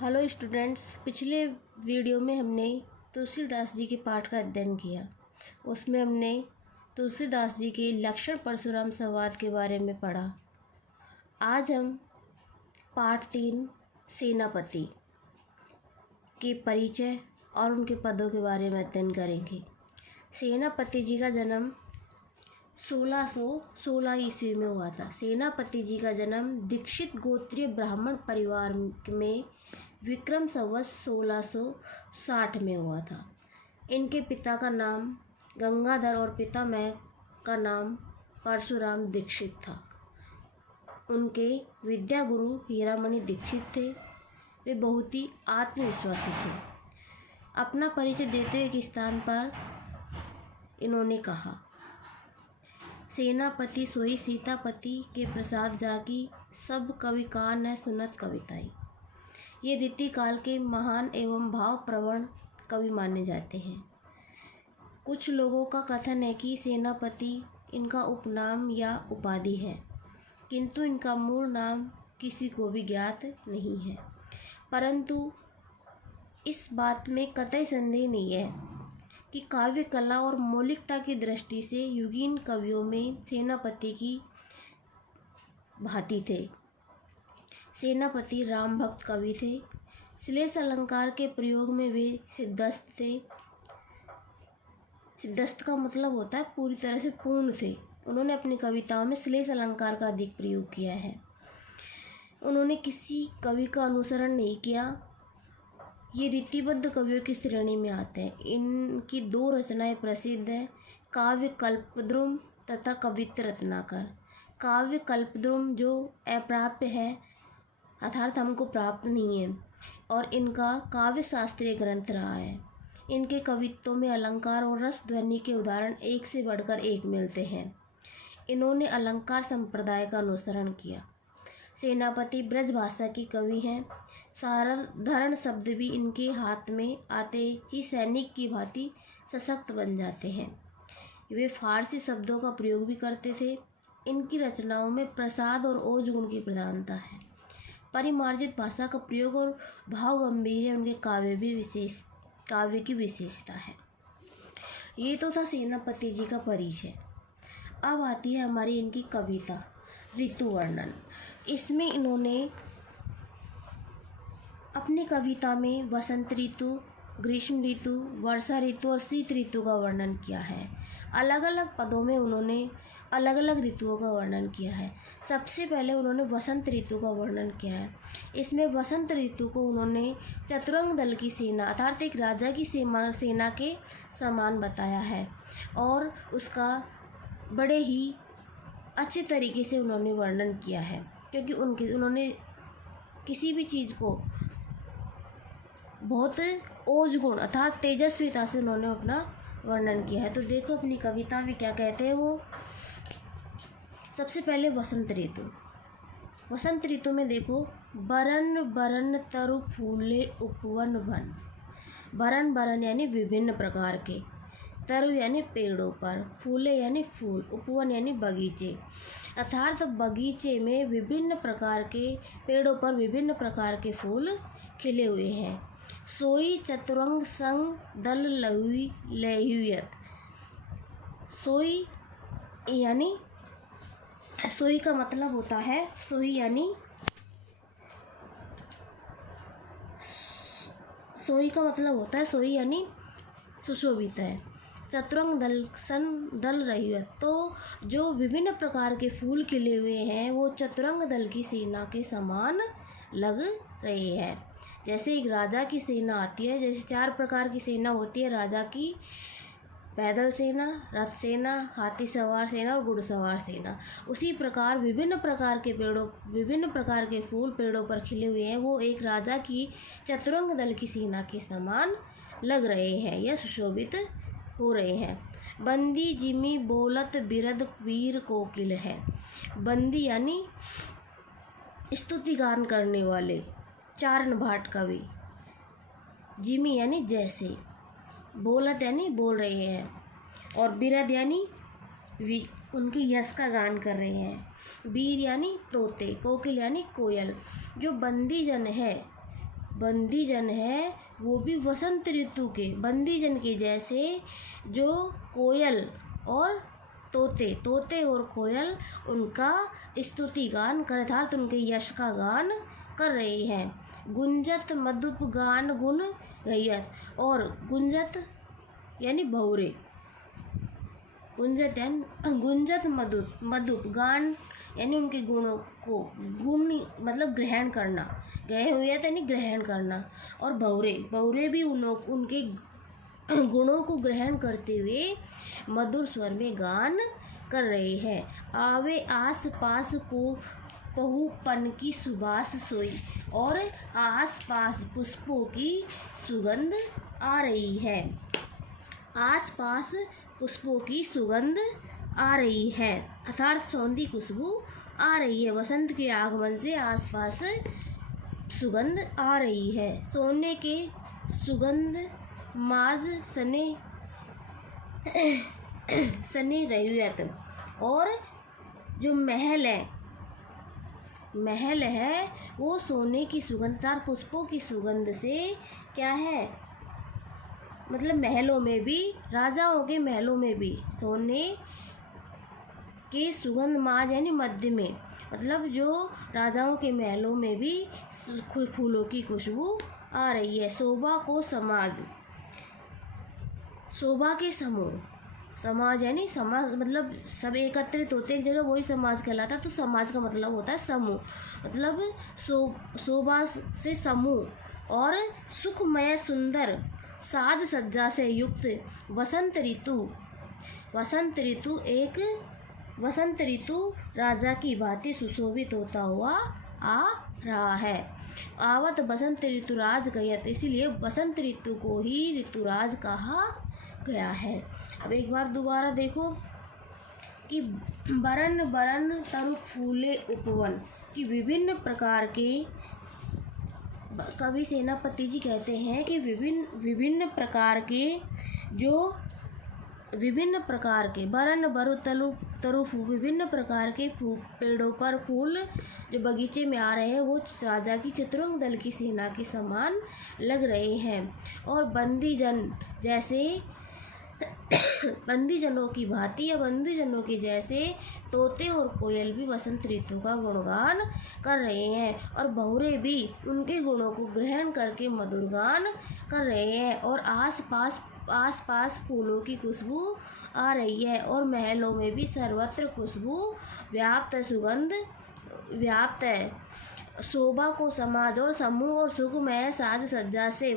Hello students, पिछले video में हमने तुलसीदास जी के पाठ का अध्ययन किया। उसमें हमने तुलसीदास जी के लक्षण परशुराम संवाद के बारे में पढ़ा। आज हम पाठ 3 सेनापति के परिचय और उनके पदों के बारे में अध्ययन करेंगे। सेनापति जी का जन्म 1616 ईस्वी में हुआ था। सेनापति जी का जन्म दीक्षित गोत्रीय ब्राह्मण परिवार में विक्रम संवत 1660 में हुआ था। इनके पिता का नाम गंगाधर और पितामह का नाम परशुराम दीक्षित था। उनके विद्या गुरु हीरामणि दीक्षित थे। वे बहुत ही आत्मविश्वासी थे। अपना परिचय देते हुए एक स्थान पर इन्होंने कहा, सेनापति सोई सीतापति के प्रसाद जाकी, सब कवि का न सुनत कविताई। ये रीति काल के महान एवं भाव प्रवण कवि माने जाते हैं। कुछ लोगों का कथन है कि सेनापति इनका उपनाम या उपाधि है, किंतु इनका मूल नाम किसी को भी ज्ञात नहीं है। परंतु इस बात में कतई संदेह नहीं है कि काव्य कला और मौलिकता की दृष्टि से युगीन कवियों में सेनापति की भांति थे। सेनापति राम भक्त कवि थे। श्लेष अलंकार के प्रयोग में वे सिद्धस्त थे। सिद्धस्त का मतलब होता है पूरी तरह से पूर्ण थे। उन्होंने अपनी कविताओं में श्लेष अलंकार का अधिक प्रयोग किया है। उन्होंने किसी कवि का अनुसरण नहीं किया। ये रीतिबद्ध कवियों की श्रेणी में आते हैं। इनकी 2 रचनाएं प्रसिद्ध हैं, काव्य कल्पद्रुम तथा कवित्र रत्नाकर। काव्य कल्पद्रुम जो अप्राप्य है, अर्थात हमको प्राप्त नहीं है, और इनका काव्य शास्त्रीय ग्रंथ रहा है। इनके कवित्वों में अलंकार और रस ध्वनि के उदाहरण एक से बढ़कर एक मिलते हैं। इन्होंने अलंकार संप्रदाय का अनुसरण किया। सेनापति ब्रजभाषा की कवि हैं। साधारण शब्द भी इनके हाथ में आते ही सैनिक की भांति सशक्त बन जाते हैं। वे फारसी शब्दों का प्रयोग भी करते थे। इनकी रचनाओं में प्रसाद और ओज गुण की प्रधानता है। परिमार्जित भाषा का प्रयोग और भाव गंभीर उनके काव्य की विशेषता है। ये तो था सेनापति जी का परिचय। अब आती है हमारी इनकी कविता ऋतु वर्णन। इसमें इन्होंने अपनी कविता में वसंत ऋतु, ग्रीष्म ऋतु, वर्षा ऋतु और शीत ऋतु का वर्णन किया है। अलग अलग पदों में उन्होंने अलग अलग ऋतुओं का वर्णन किया है। सबसे पहले उन्होंने वसंत ऋतु का वर्णन किया है। इसमें वसंत ऋतु को उन्होंने चतुरंग दल की सेना अर्थात एक राजा की सेना के समान बताया है, और उसका बड़े ही अच्छे तरीके से उन्होंने वर्णन किया है, क्योंकि उन्होंने किसी भी चीज़ को बहुत ओज गुण अर्थात तेजस्विता से उन्होंने अपना वर्णन किया है। तो देखो अपनी कविता में क्या कहते हैं वो। सबसे पहले वसंत ऋतु। वसंत ऋतु में देखो, बरन बरन तरु फूले उपवन वन। बरन बरन यानी विभिन्न प्रकार के, तरु यानी पेड़ों पर, फूले यानी फूल, उपवन यानी बगीचे, अर्थात बगीचे में विभिन्न प्रकार के पेड़ों पर विभिन्न प्रकार के फूल खिले हुए हैं। सोई चतुरंग संग दल लहुयत। सोई यानी सोई का मतलब होता है, सोई यानी सुशोभित है। चतुरंग दल रही है, तो जो विभिन्न प्रकार के फूल खिले हुए हैं वो चतुरंग दल की सेना के समान लग रहे हैं। जैसे एक राजा की सेना आती है, जैसे 4 प्रकार की सेना होती है राजा की, पैदल सेना, रथ सेना, हाथी सवार सेना और घुड़सवार सेना। उसी प्रकार विभिन्न प्रकार के फूल पेड़ों पर खिले हुए हैं, वो एक राजा की चतुरंग दल की सेना के समान लग रहे हैं या सुशोभित हो रहे हैं। बंदी जिमी बोलत बिरद वीर कोकिल है। बंदी यानी स्तुति गान करने वाले चारण भाट कवि। जिमी यानी जैसे, बोलत यानी बोल रहे हैं, और बिरद यानी उनके यश का गान कर रहे हैं। वीर यानी तोते, कोकिल यानी कोयल। जो बंदी जन है बंदी जन है वो भी वसंत ऋतु के बंदी जन के जैसे जो कोयल और तोते और कोयल उनका स्तुति गान कर अर्थात उनके यश का गान कर रहे हैं। गुंजत मधुप गान गुण गैयत, और गुंजत यानी भौरे, गुंजत मधुप गान यानी उनके गुणों को, गुण मतलब ग्रहण करना, गए हुए यानी ग्रहण करना, और भौरे भी उनके गुणों को ग्रहण करते हुए मधुर स्वर में गान कर रहे हैं। आवे आस पास पहुपन की सुबास सोई, और आस पास पुष्पों की सुगंध आ रही है। आस पास पुष्पों की सुगंध आ रही है अर्थात सौंधी खुशबू आ रही है। वसंत के आगमन से आसपास सुगंध आ रही है। सोने के सुगंध माज सने रयुयत, और जो महल है वो सोने की सुगंध और पुष्पों की सुगंध से क्या है, मतलब महलों में भी, राजाओं के महलों में भी सोने के सुगंध माज यानी मध्य में, मतलब जो राजाओं के महलों में भी फूलों की खुशबू आ रही है। शोभा को समाज, शोभा के समूह, समाज यानी समाज मतलब सब एकत्रित होते एक जगह, वही समाज कहलाता है। तो समाज का मतलब होता है समूह, मतलब शोभा से समूह, और सुखमय सुंदर साज सज्जा से युक्त वसंत ऋतु राजा की भांति सुशोभित होता हुआ आ रहा है। आवत बसंत ऋतुराज गयत, इसीलिए बसंत ऋतु को ही ऋतुराज कहा गया है। अब एक बार दोबारा देखो कि बरन बरन तरु फूले उपवन, कि विभिन्न प्रकार के, कवि सेनापति जी कहते हैं कि विभिन्न प्रकार के जो विभिन्न प्रकार के बरन बरु तरु विभिन्न प्रकार के पेड़ों पर फूल जो बगीचे में आ रहे हैं वो राजा की चतुरंग दल की सेना के समान लग रहे हैं। और बंदी जनों की भांति या बंदी जनों के जैसे तोते और कोयल भी वसंत ऋतु का गुणगान कर रहे हैं, और बहुरे भी उनके गुणों को ग्रहण करके मधुर गान कर रहे हैं। और आस पास फूलों की खुशबू आ रही है, और महलों में भी सर्वत्र खुशबू सुगंध व्याप्त है। शोभा को समाज और समूह और सुखमय साज सज्जा से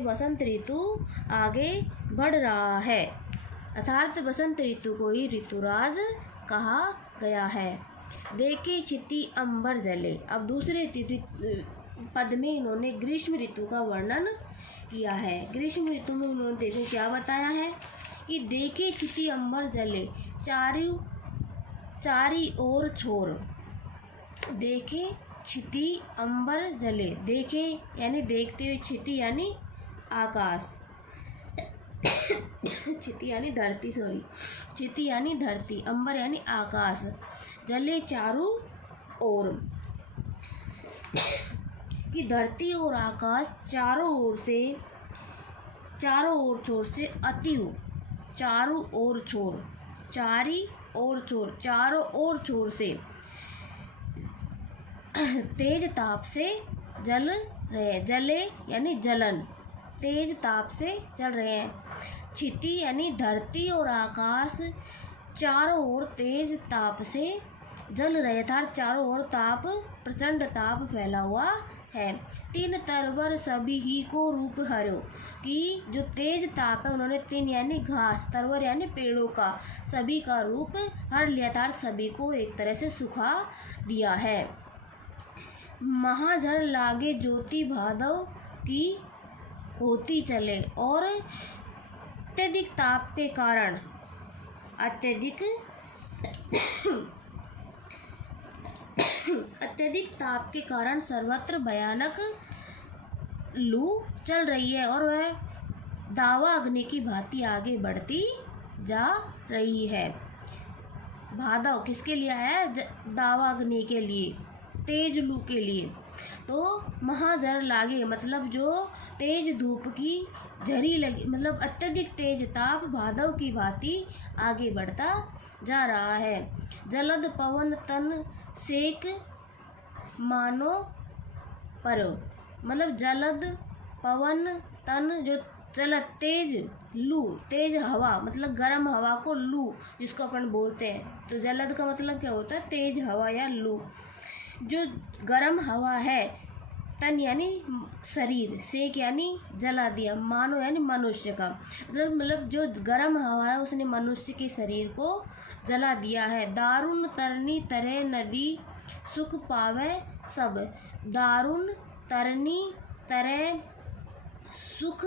वसंत ऋतु आगे बढ़ रहा है अर्थात वसंत ऋतु को ही ऋतुराज कहा गया है। देखे क्षिति अंबर जले, अब दूसरे पद में इन्होंने ग्रीष्म ऋतु का वर्णन किया है। ग्रीष्म ऋतु में उन्होंने देखो क्या बताया है कि देखे क्षिति अंबर जले, चारी ओर छोर, देखे क्षिति अंबर जले, देखे यानी देखते हुए, क्षिति यानी आकाश, क्षिति यानी धरती, क्षिति यानी धरती, अंबर यानी आकाश, जले चारों ओर, कि धरती और आकाश चारों ओर छोर से अतिव, चारों ओर छोर, चारी ओर छोर, चारों ओर छोर से तेज ताप से जल रहे, जले यानी जलन, तेज ताप से जल रहे हैं। क्षिति यानी धरती और आकाश चारों ओर तेज ताप से जल रहे था, चारों ओर ताप, प्रचंड ताप फैला हुआ है। तीन तरवर सभी ही को रूप हरो, कि जो तेज ताप है उन्होंने तीन यानी घास, तरवर यानी पेड़ों का, सभी का रूप हर लिया था, सभी को एक तरह से सुखा दिया है। महाझर लागे ज्योति भादव की होती चले, और अत्यधिक ताप के कारण, अत्यधिक ताप के कारण सर्वत्र भयानक लू चल रही है, और वह दावा अग्नि की भांति आगे बढ़ती जा रही है। भादव किसके लिए आया है? दावा अग्नि के लिए, तेज लू के लिए। तो महाजर लागे मतलब जो तेज धूप की झरी लगी, मतलब अत्यधिक तेज ताप भादव की भांति आगे बढ़ता जा रहा है। जलद पवन तन सेक मानो परो, मतलब जलद पवन तन जो चलत तेज लू, तेज हवा मतलब गर्म हवा को लू जिसको अपन बोलते हैं। तो जलद का मतलब क्या होता है? तेज हवा या लू। जो गर्म हवा है, तन यानी शरीर, सेक यानी जला दिया, मानो यानी मनुष्य का, मतलब जो गर्म हवा है उसने मनुष्य के शरीर को जला दिया है। दारुण तरनी तरह नदी सुख पावे सब, दारुण तरनी तरह सुख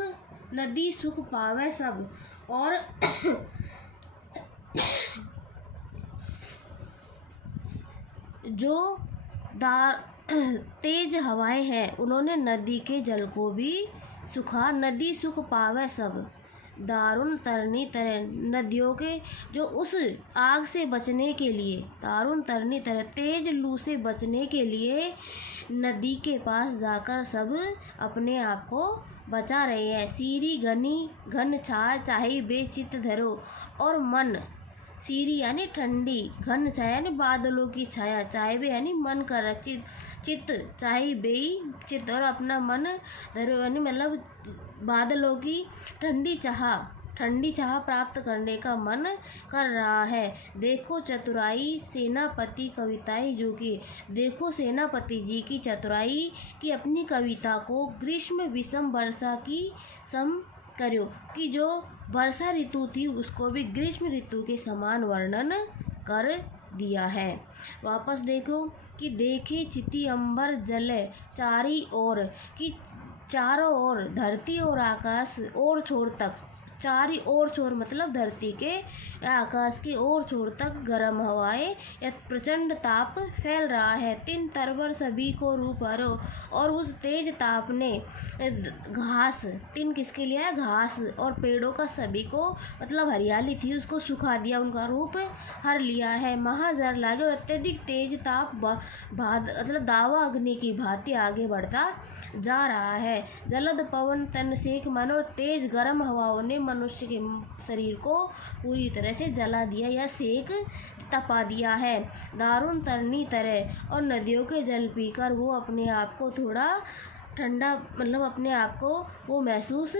नदी सुख पावे सब। और जो तेज हवाएं हैं उन्होंने नदी के जल को भी सुखा, नदी सुख पावे सब। दारुण तरनी तरह, नदियों के जो उस आग से बचने के लिए, दारुण तरनी तरह तेज लू से बचने के लिए नदी के पास जाकर सब अपने आप को बचा रहे हैं। सीरी घनी घन छाया चाहे बेचित धरो, और मन, सीरी यानी ठंडी, घन छाया यानी बादलों की छाया, चाहे बे यानी मन कर, चित चाहे बेई चित, और अपना मन धरो यानी मतलब बादलों की ठंडी चाह प्राप्त करने का मन कर रहा है। देखो चतुराई सेनापति कविताएं जो कि, देखो सेनापति जी की चतुराई कि अपनी कविता को ग्रीष्म विषम वर्षा की सम करो, कि जो वर्षा ऋतु थी उसको भी ग्रीष्म ऋतु के समान वर्णन कर दिया है। वापस देखो कि देखे चिति अंबर जले चारी ओर, कि चारों ओर धरती और आकाश और छोर तक, चारी ओर छोर मतलब धरती के या आकाश के ओर छोर तक गर्म हवाएं या प्रचंड ताप फैल रहा है। तीन तरवर सभी को रूप हरो, और उस तेज ताप ने घास, तीन किसके लिए है? घास और पेड़ों का सभी को मतलब हरियाली थी उसको सुखा दिया, उनका रूप हर लिया है। महाजर लागे, और अत्यधिक तेज ताप मतलब दावा अग्नि की भांति आगे बढ़ता जा रहा है। जलद पवन तन सेक मन, और तेज गर्म हवाओं ने मनुष्य के शरीर को पूरी तरह से जला दिया या सेक तपा दिया है। दारुण तरनी तरह, और नदियों के जल पीकर वो अपने आप को थोड़ा ठंडा मतलब अपने आप को वो महसूस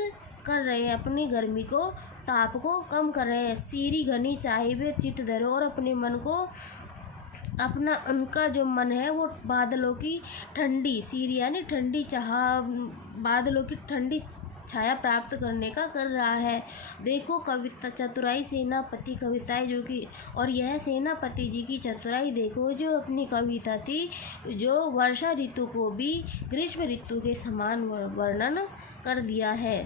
कर रहे हैं, अपनी गर्मी को ताप को कम कर रहे हैं। सीरी घनी चाहे वे चित धरो, और अपने मन को अपना उनका जो मन है वो बादलों की ठंडी, सीरी यानी ठंडी चाह, बादलों की ठंडी छाया प्राप्त करने का कर रहा है। देखो कविता चतुराई सेनापति कविताएं जो कि, और यह सेनापति जी की चतुराई देखो जो अपनी कविता थी जो वर्षा ऋतु को भी ग्रीष्म ऋतु के समान वर्णन कर दिया है।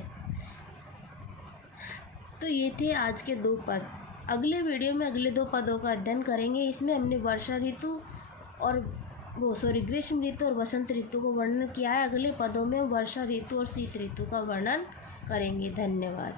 तो ये थे आज के 2 पद। अगले वीडियो में अगले 2 पदों का अध्ययन करेंगे। इसमें हमने वर्षा ऋतु और ग्रीष्म ऋतु और वसंत ऋतु को वर्णन किया है। अगले पदों में वर्षा ऋतु और शीत ऋतु का वर्णन करेंगे। धन्यवाद।